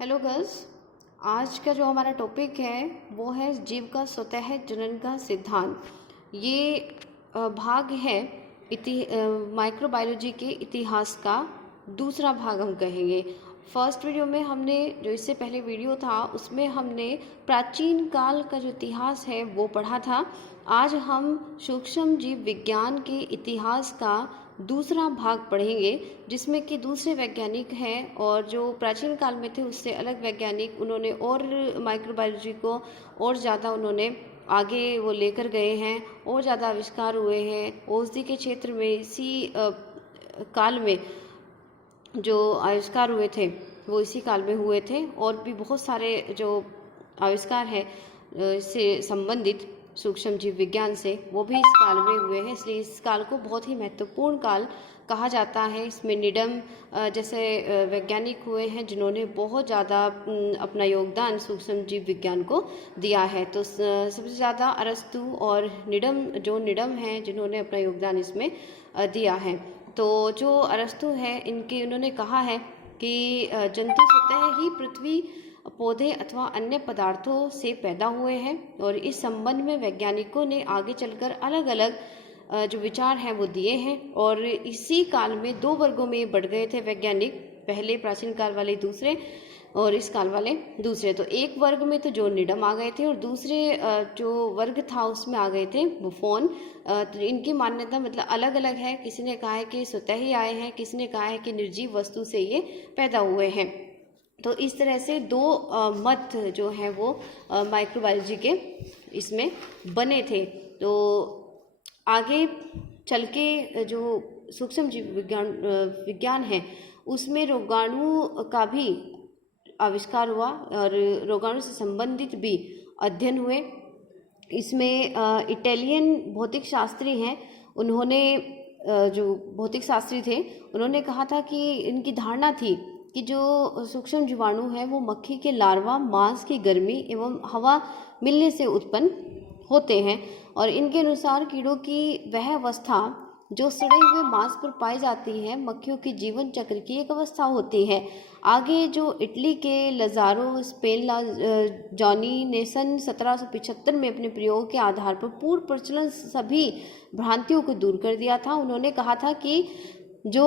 Hello girls. आज का जो हमारा टॉपिक है वो है जीव का स्वतः जनन का सिद्धांत। ये भाग है माइक्रोबायोलॉजी के इतिहास का दूसरा भाग हम कहेंगे। फर्स्ट वीडियो में हमने जो इससे पहले वीडियो था उसमें हमने प्राचीन काल का जो इतिहास है वो पढ़ा था। आज हम सूक्ष्म जीव विज्ञान के इतिहास का दूसरा भाग पढ़ेंगे, जिसमें कि दूसरे वैज्ञानिक हैं और जो प्राचीन काल में थे उससे अलग वैज्ञानिक, उन्होंने और माइक्रोबायोलॉजी को और ज़्यादा उन्होंने आगे वो लेकर गए हैं और ज़्यादा आविष्कार हुए हैं। औषधि के क्षेत्र में इसी काल में जो आविष्कार हुए थे वो इसी काल में हुए थे, और भी बहुत सारे जो आविष्कार हैं इससे संबंधित सूक्ष्म जीव विज्ञान से वो भी इस काल में हुए हैं, इसलिए इस काल को बहुत ही महत्वपूर्ण काल कहा जाता है। इसमें निडम जैसे वैज्ञानिक हुए हैं जिन्होंने बहुत ज़्यादा अपना योगदान सूक्ष्म जीव विज्ञान को दिया है। तो सबसे ज़्यादा अरस्तु और निडम हैं जिन्होंने अपना योगदान इसमें दिया है। तो जो अरस्तु है उन्होंने कहा है कि जंतु स्वतः ही पृथ्वी, पौधे अथवा अन्य पदार्थों से पैदा हुए हैं, और इस संबंध में वैज्ञानिकों ने आगे चलकर अलग अलग जो विचार हैं वो दिए हैं। और इसी काल में दो वर्गों में बढ़ गए थे वैज्ञानिक, पहले प्राचीन काल वाले दूसरे और इस काल वाले दूसरे। तो एक वर्ग में तो जो निडम आ गए थे और दूसरे जो वर्ग था उसमें आ गए थे बुफोन। तो इनकी मान्यता मतलब अलग अलग है। किसी ने कहा है कि स्वतः ही आए हैं, किसी ने कहा है कि निर्जीव वस्तु से ये पैदा हुए हैं। तो इस तरह से दो मत जो हैं वो माइक्रोबायोलॉजी के इसमें बने थे। तो आगे चल के जो सूक्ष्म जीव विज्ञान है उसमें रोगाणु का भी आविष्कार हुआ और रोगाणु से संबंधित भी अध्ययन हुए। इसमें इटालियन भौतिक शास्त्री हैं, उन्होंने जो भौतिक शास्त्री थे उन्होंने कहा था कि इनकी धारणा थी कि जो सूक्ष्म जीवाणु है वो मक्खी के लार्वा मांस की गर्मी एवं हवा मिलने से उत्पन्न होते हैं, और इनके अनुसार कीड़ों की वह अवस्था जो सड़े हुए मांस पर पाई जाती है मक्खियों की जीवन चक्र की एक अवस्था होती है। आगे जो इटली के लजारो जॉनी ने सन 1775 में अपने प्रयोग के आधार पर पूर्व प्रचलन सभी भ्रांतियों को दूर कर दिया था। उन्होंने कहा था कि जो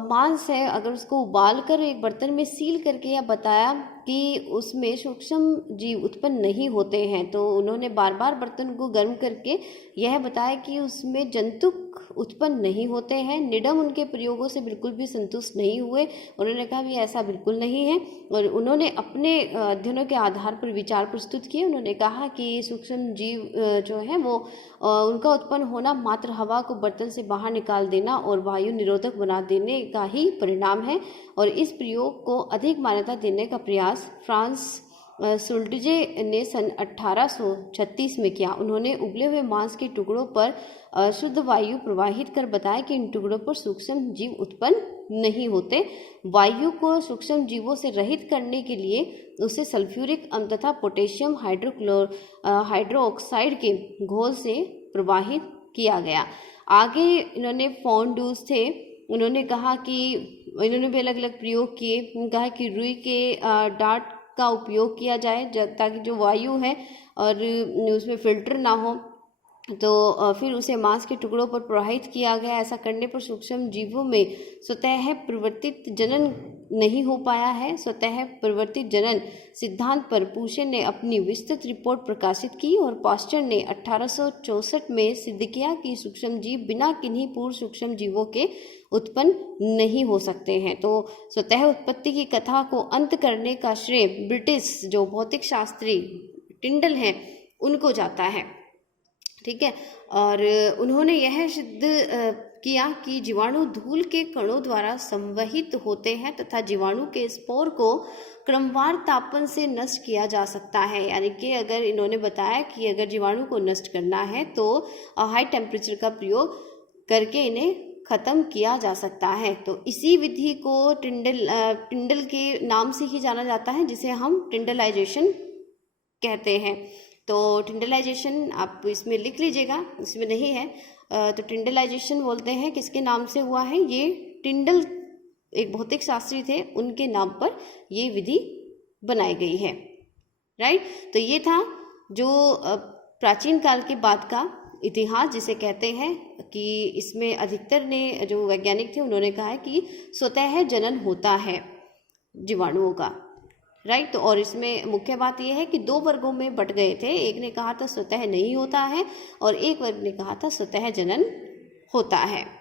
मांस है अगर उसको उबाल कर एक बर्तन में सील करके या बताया कि उसमें सूक्ष्म जीव उत्पन्न नहीं होते हैं, तो उन्होंने बार बार बर्तन को गर्म करके यह बताया कि उसमें जंतु उत्पन्न नहीं होते हैं। निडम उनके प्रयोगों से बिल्कुल भी संतुष्ट नहीं हुए, उन्होंने कहा कि ऐसा बिल्कुल नहीं है, और उन्होंने अपने अध्ययनों के आधार पर विचार प्रस्तुत किए। उन्होंने कहा कि सूक्ष्म जीव जो है वो उनका उत्पन्न होना मात्र हवा को बर्तन से बाहर निकाल देना और वायु निरोधक बना देने का ही परिणाम है, और इस प्रयोग को अधिक मान्यता देने का प्रयास फ्रांस सुल्टजे ने सन 1836 में किया। उन्होंने उबले हुए मांस के टुकड़ों पर शुद्ध वायु प्रवाहित कर बताया कि इन टुकड़ों पर सूक्ष्म जीव उत्पन्न नहीं होते। वायु को सूक्ष्म जीवों से रहित करने के लिए उसे सल्फ्यूरिक अम्ल तथा पोटेशियम हाइड्रोक्साइड के घोल से प्रवाहित किया गया। आगे इन्होंने फॉन्डूस थे, उन्होंने कहा कि इन्होंने भी अलग अलग प्रयोग किए। कहा कि रुई के डांट का उपयोग किया जाए ताकि जो वायु है और उसमें फिल्टर ना हो, तो फिर उसे मांस के टुकड़ों पर प्रवाहित किया गया। ऐसा करने पर सूक्ष्म जीवों में स्वतः प्रवर्तित जनन नहीं हो पाया है। स्वतः प्रवर्तित जनन सिद्धांत पर पूशे ने अपनी विस्तृत रिपोर्ट प्रकाशित की, और पास्चर ने 1864 में सिद्ध किया कि सूक्ष्म जीव बिना किन्हीं पूर्व सूक्ष्म जीवों के उत्पन्न नहीं हो सकते हैं। तो स्वतः उत्पत्ति की कथा को अंत करने का श्रेय ब्रिटिश जो भौतिक शास्त्री टिंडल हैं उनको जाता है। ठीक है, और उन्होंने यह सिद्ध किया कि जीवाणु धूल के कणों द्वारा संवहित होते हैं तथा जीवाणु के स्पोर को क्रमवार तापन से नष्ट किया जा सकता है। यानी कि अगर इन्होंने बताया कि अगर जीवाणु को नष्ट करना है तो हाई टेम्परेचर का प्रयोग करके इन्हें खत्म किया जा सकता है। तो इसी विधि को टिंडल के नाम से ही जाना जाता है, जिसे हम टिंडलाइजेशन कहते हैं। तो टिंडलाइजेशन आप इसमें लिख लीजिएगा, इसमें नहीं है। तो टिंडलाइजेशन बोलते हैं, किसके नाम से हुआ है? ये टिंडल एक भौतिक शास्त्री थे, उनके नाम पर ये विधि बनाई गई है। राइट, तो ये था जो प्राचीन काल के बाद का इतिहास, जिसे कहते हैं कि इसमें अधिकतर ने जो वैज्ञानिक थे उन्होंने कहा है कि स्वतः जनन होता है जीवाणुओं का। राइट, तो और इसमें मुख्य बात यह है कि दो वर्गों में बट गए थे, एक ने कहा था स्वतः नहीं होता है और एक वर्ग ने कहा था स्वतः जनन होता है।